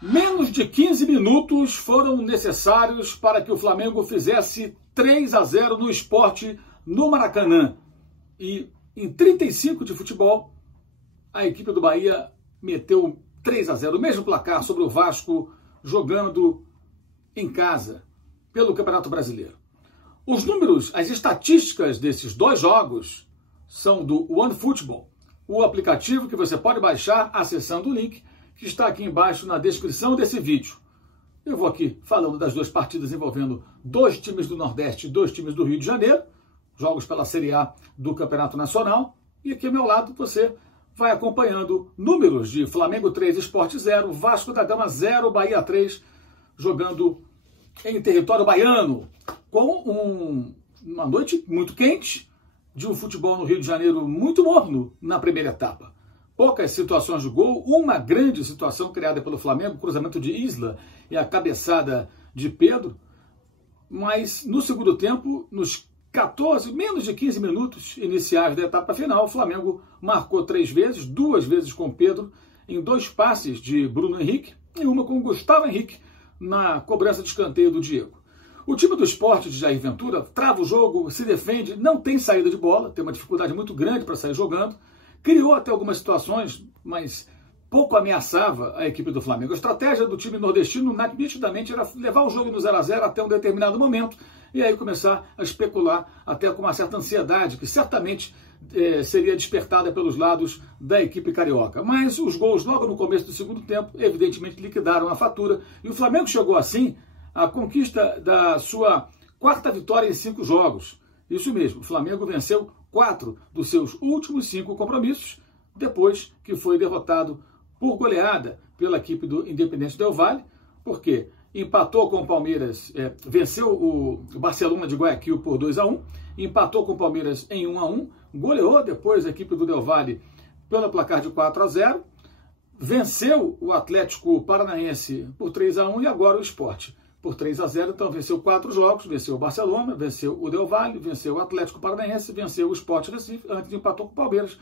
Menos de 15 minutos foram necessários para que o Flamengo fizesse 3-0 no Sport no Maracanã. E em 35 de futebol, a equipe do Bahia meteu 3-0, o mesmo placar sobre o Vasco, jogando em casa pelo Campeonato Brasileiro. Os números, as estatísticas desses dois jogos são do OneFootball, o aplicativo que você pode baixar acessando o link que está aqui embaixo na descrição desse vídeo. Eu vou aqui falando das duas partidas envolvendo dois times do Nordeste e dois times do Rio de Janeiro, jogos pela Série A do Campeonato Nacional, e aqui ao meu lado você vai acompanhando números de Flamengo 3, Sport 0, Vasco da Gama 0, Bahia 3, jogando em território baiano, com uma noite muito quente, de um futebol no Rio de Janeiro muito morno na primeira etapa. Poucas situações de gol, uma grande situação criada pelo Flamengo, cruzamento de Isla e a cabeçada de Pedro, mas no segundo tempo, nos 14, menos de 15 minutos iniciais da etapa final, o Flamengo marcou 3 vezes, 2 vezes com Pedro, em 2 passes de Bruno Henrique e uma com Gustavo Henrique na cobrança de escanteio do Diego. O time do Sport de Jair Ventura trava o jogo, se defende, não tem saída de bola, tem uma dificuldade muito grande para sair jogando, criou até algumas situações, mas pouco ameaçava a equipe do Flamengo. A estratégia do time nordestino, nitidamente, era levar o jogo no 0-0 até um determinado momento e aí começar a especular até com uma certa ansiedade, que certamente seria despertada pelos lados da equipe carioca. Mas os gols logo no começo do segundo tempo, evidentemente, liquidaram a fatura e o Flamengo chegou assim à conquista da sua 4ª vitória em 5 jogos. Isso mesmo, o Flamengo venceu 4 dos seus últimos 5 compromissos, depois que foi derrotado por goleada pela equipe do Independente Del Valle, porque empatou com o Palmeiras, venceu o Barcelona de Guayaquil por 2-1, empatou com o Palmeiras em 1-1, goleou depois a equipe do Del Valle pelo placar de 4-0, venceu o Atlético Paranaense por 3-1 e agora o Sport por 3-0, então venceu 4 jogos, venceu o Barcelona, venceu o Del Valle, venceu o Atlético Paranaense, venceu o Sport Recife, antes empatou com o Palmeiras.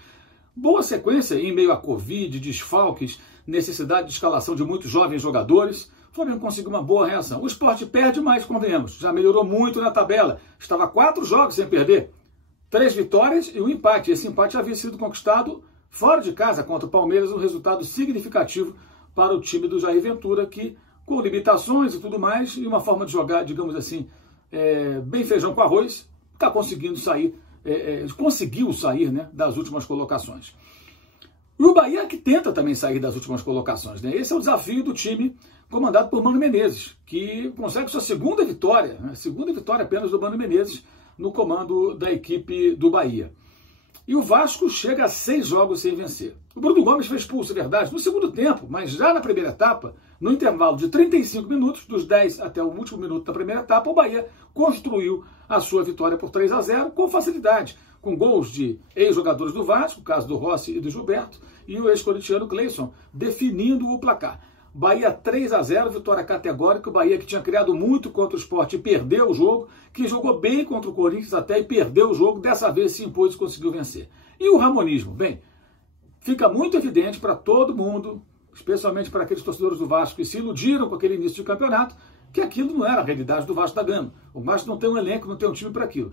Boa sequência em meio a Covid, desfalques, necessidade de escalação de muitos jovens jogadores. O Flamengo conseguiu uma boa reação. O Sport perde, mas convenhamos, já melhorou muito na tabela. Estava 4 jogos sem perder, 3 vitórias e um empate. Esse empate havia sido conquistado fora de casa contra o Palmeiras, um resultado significativo para o time do Jair Ventura, que com limitações e tudo mais, e uma forma de jogar, digamos assim, bem feijão com arroz, está conseguindo sair, conseguiu sair, né, das últimas colocações. E o Bahia que tenta também sair das últimas colocações, né? Esse é o desafio do time comandado por Mano Menezes, que consegue sua 2ª vitória, né? 2ª vitória apenas do Mano Menezes no comando da equipe do Bahia. E o Vasco chega a 6 jogos sem vencer. O Bruno Gomes foi expulso, é verdade, no segundo tempo, mas já na primeira etapa, no intervalo de 35 minutos, dos 10 até o último minuto da primeira etapa, o Bahia construiu a sua vitória por 3-0 com facilidade, com gols de ex-jogadores do Vasco, o caso do Rossi e do Gilberto, e o ex-corintiano Cleison definindo o placar. Bahia 3-0, vitória categórica. O Bahia que tinha criado muito contra o Sport e perdeu o jogo, que jogou bem contra o Corinthians até e perdeu o jogo, dessa vez se impôs e conseguiu vencer. E o ramonismo? Bem, fica muito evidente para todo mundo, especialmente para aqueles torcedores do Vasco que se iludiram com aquele início de campeonato, que aquilo não era a realidade do Vasco da Gama. O Vasco não tem um elenco, não tem um time para aquilo.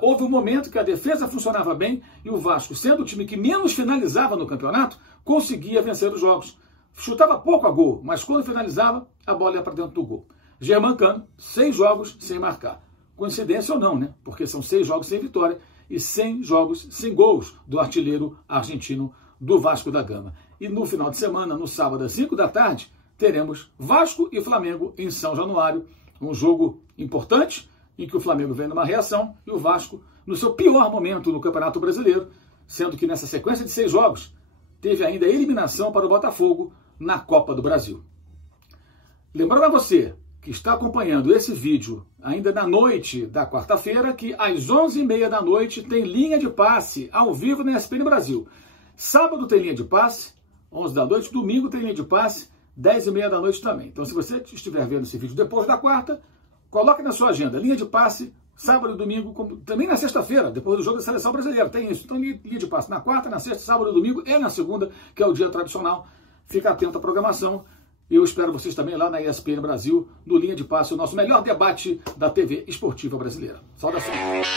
Houve um momento que a defesa funcionava bem e o Vasco, sendo o time que menos finalizava no campeonato, conseguia vencer os jogos. Chutava pouco a gol, mas quando finalizava, a bola ia para dentro do gol. Germancano, 6 jogos sem marcar. Coincidência ou não, né? Porque são 6 jogos sem vitória e 100 jogos sem gols do artilheiro argentino do Vasco da Gama. E no final de semana, no sábado às 5 da tarde, teremos Vasco e Flamengo em São Januário. Um jogo importante, em que o Flamengo vem numa reação e o Vasco no seu pior momento no Campeonato Brasileiro, sendo que nessa sequência de 6 jogos, teve ainda a eliminação para o Botafogo na Copa do Brasil. Lembrando a você que está acompanhando esse vídeo ainda na noite da quarta-feira, que às 11h30 da noite tem linha de passe ao vivo na ESPN Brasil. Sábado tem linha de passe, 11 da noite, domingo tem linha de passe, 10h30 da noite também. Então, se você estiver vendo esse vídeo depois da quarta, coloque na sua agenda, linha de passe, sábado e domingo, também na sexta-feira, depois do jogo da Seleção Brasileira. Tem isso. Então, linha de passe na quarta, na sexta, sábado e domingo, e na segunda, que é o dia tradicional. Fica atento à programação. Eu espero vocês também lá na ESPN Brasil, no Linha de Passe, o nosso melhor debate da TV esportiva brasileira. Saudações!